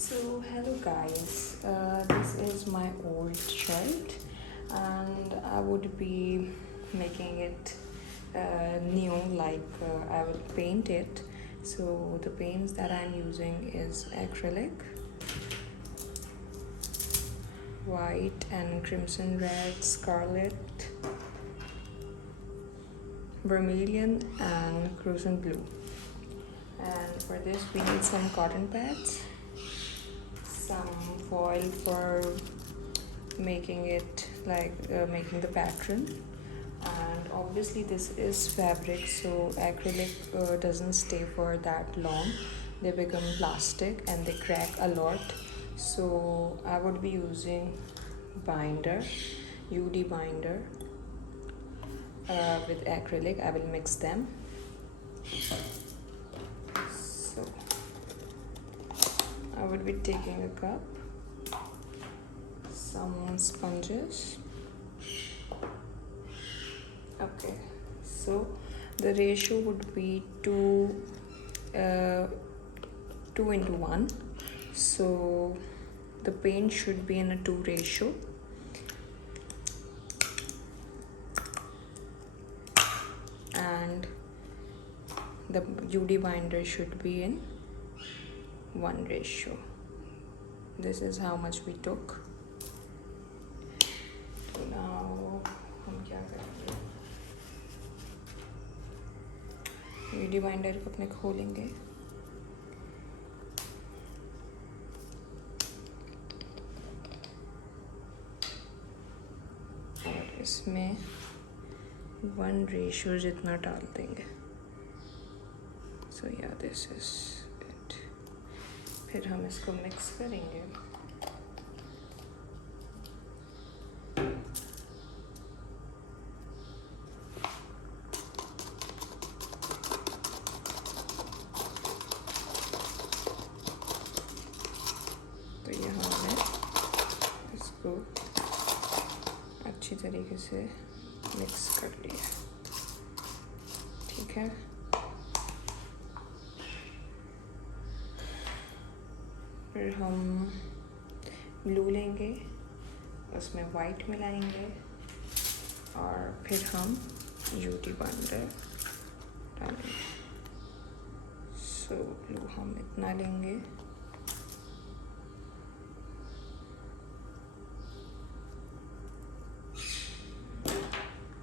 So hello guys, this is my old shirt and I would be making it new, like I will paint it. So the paints that I'm using is acrylic, white and crimson red, scarlet, vermilion and crimson blue. And for this we need some cotton pads, some foil for making it like making the pattern, and obviously this is fabric, so acrylic doesn't stay for that long. They become plastic and they crack a lot, so I would be using binder, UD binder, with acrylic. I will mix them. So I would be taking a cup, some sponges. Okay, so the ratio would be 2:1. So the paint should be in a 2 ratio. And the UD binder should be in 1 ratio. This is how much we took. So now हम क्या करेंगे, UD binder को अपने खोलेंगे और इसमें 1 ratio जितना डाल देंगे. So yeah, this is it. फिर हम इसको मिक्स करेंगे. तो यहाँ मैं इसको अच्छी तरीके से मिक्स कर लिया. ठीक है. फिर हम ब्लू लेंगे, उसमें वाइट मिलाएंगे और फिर हम UD बाइंडर डालेंगे. सो ब्लू हम इतना लेंगे.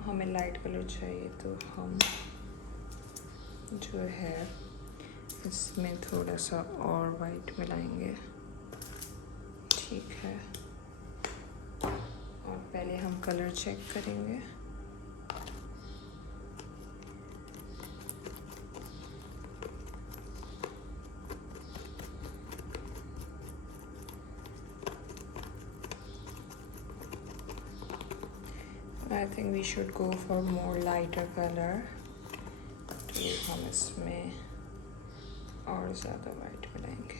हमें लाइट कलर चाहिए तो हम जो है इसमें थोड़ा सा और वाइट मिलाएंगे. ठीक है. और पहले हम कलर चेक करेंगे. I think we should go for more lighter color. तो हम इसमें और ज़्यादा वाइट मिलाएंगे.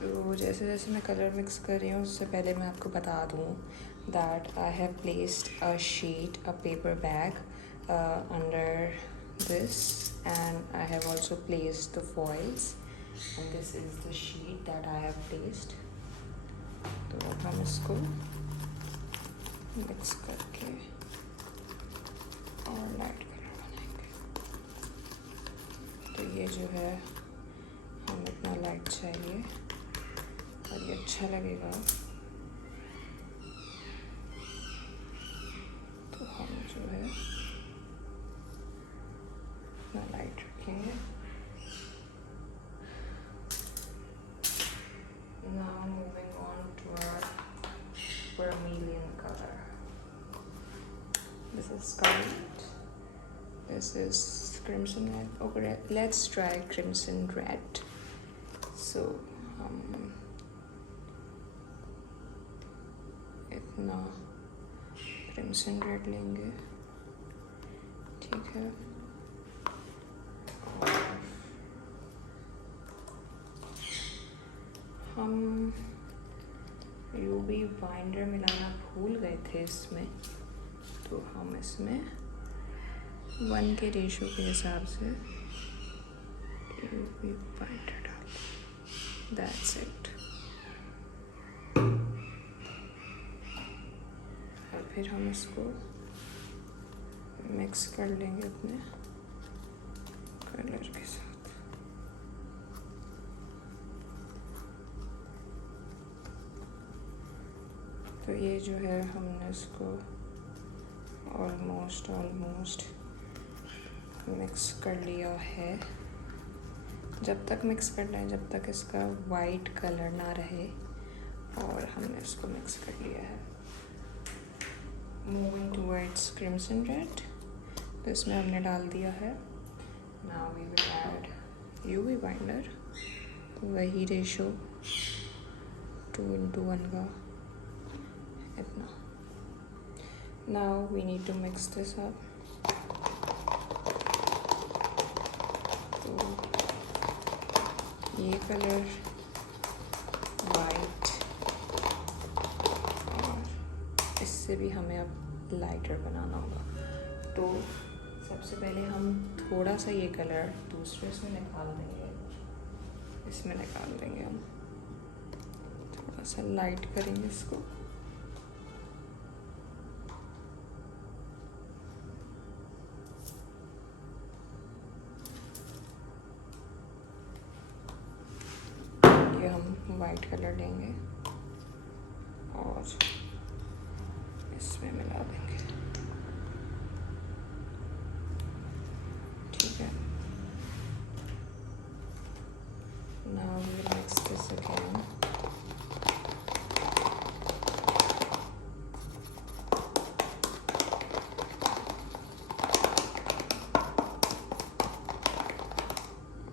तो जैसे जैसे मैं कलर मिक्स कर रही हूँ उससे पहले मैं आपको बता दूँ that I have placed a sheet, a paper bag under this, and I have also placed the foils, and this is the sheet that I have placed. तो हम इसको मिक्स करके और लाइट कलर बनाएंगे. तो ये जो है हम इतना लाइट चाहिए और ये अच्छा लगेगा. तो हम जो है इतना लाइट रखेंगे. Now moving on to our vermilion color. This is scarlet. This is crimson red. Okay, let's try crimson red. So इतना crimson red लेंगे. ठीक है. और हम UV बाइंडर मिलाना भूल गए थे इसमें, तो हम इसमें 1 के रेशो के हिसाब से यूवी बाइंडर डाल, दैट्स इट। और फिर हम इसको मिक्स कर लेंगे अपने कलर के साथ। तो ये जो है हमने इसको ऑलमोस्ट मिक्स कर लिया है। जब तक मिक्स करना है जब तक इसका वाइट कलर ना रहे, और हमने इसको मिक्स कर लिया है। मूविंग टूवर्ड्स क्रिम्सन रेड, तो इसमें हमने डाल दिया है। Now we will add UV binder, वही रेशो 2:1 का इतना। Now we need to mix this up. तो ये कलर वाइट, और इससे भी हमें अब लाइटर बनाना होगा। तो सबसे पहले हम थोड़ा सा ये कलर दूसरे इसमें निकाल देंगे, इसमें निकाल देंगे हम, थोड़ा सा लाइट करेंगे इसको। ये हम वाइट कलर लेंगे और इसमें मिला देंगे, ठीक है। Now we will mix this again.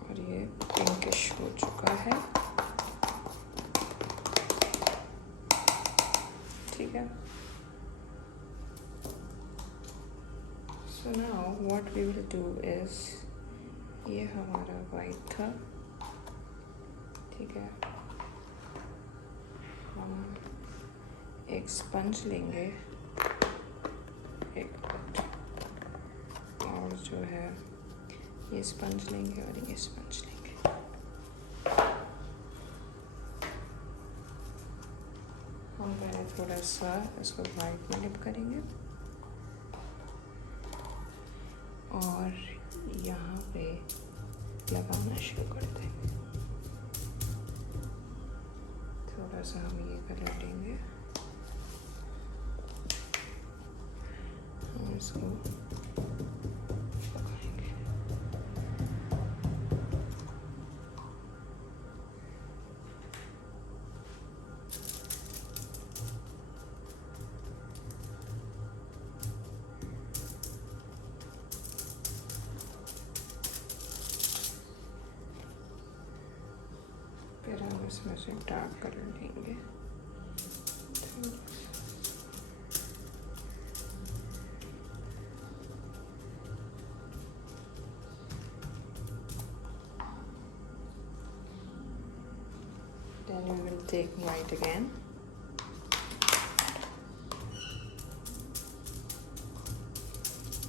और ये पिंकिश हो चुका है, ठीक है। So now what we will do is, ये हमारा वाइट था, ठीक है। हम एक स्पंज लेंगे, एक और जो है ये स्पंज लेंगे और ये स्पंज लेंगे। हम पहले थोड़ा सा इसको वाइट में डिप करेंगे और यहाँ पे लगाना शुरू कर देंगे। थोड़ा सा हम ये कलर लेंगे और इसको लगाएंगे। फिर हम इसमें से डार्क कलर लेंगे, then we will take white again,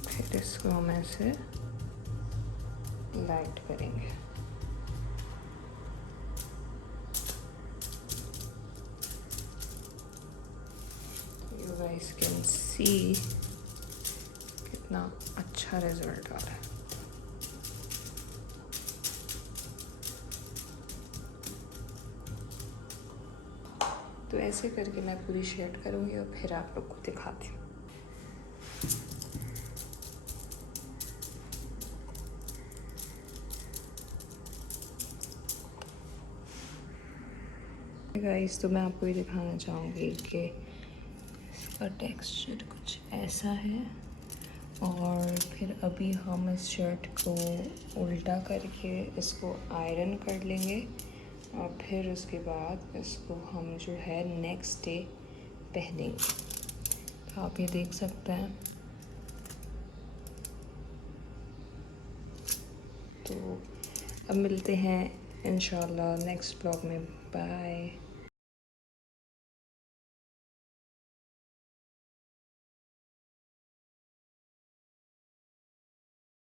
फिर इसको हम ऐसे लाइट करेंगे। You guys can see कितना अच्छा रिजल्ट आ रहा है। तो ऐसे करके मैं पूरी शेड करूँगी और फिर आप लोग को दिखाती हूँ। गाइस, तो मैं आपको ये दिखाना चाहूँगी कि इसका टेक्सचर कुछ ऐसा है, और फिर अभी हम इस शर्ट को उल्टा करके इसको आयरन कर लेंगे, और फिर उसके बाद इसको हम जो है नेक्स्ट डे पहनेंगे। तो आप ये देख सकते हैं। तो अब मिलते हैं इंशाल्लाह नेक्स्ट ब्लॉग में। बाय।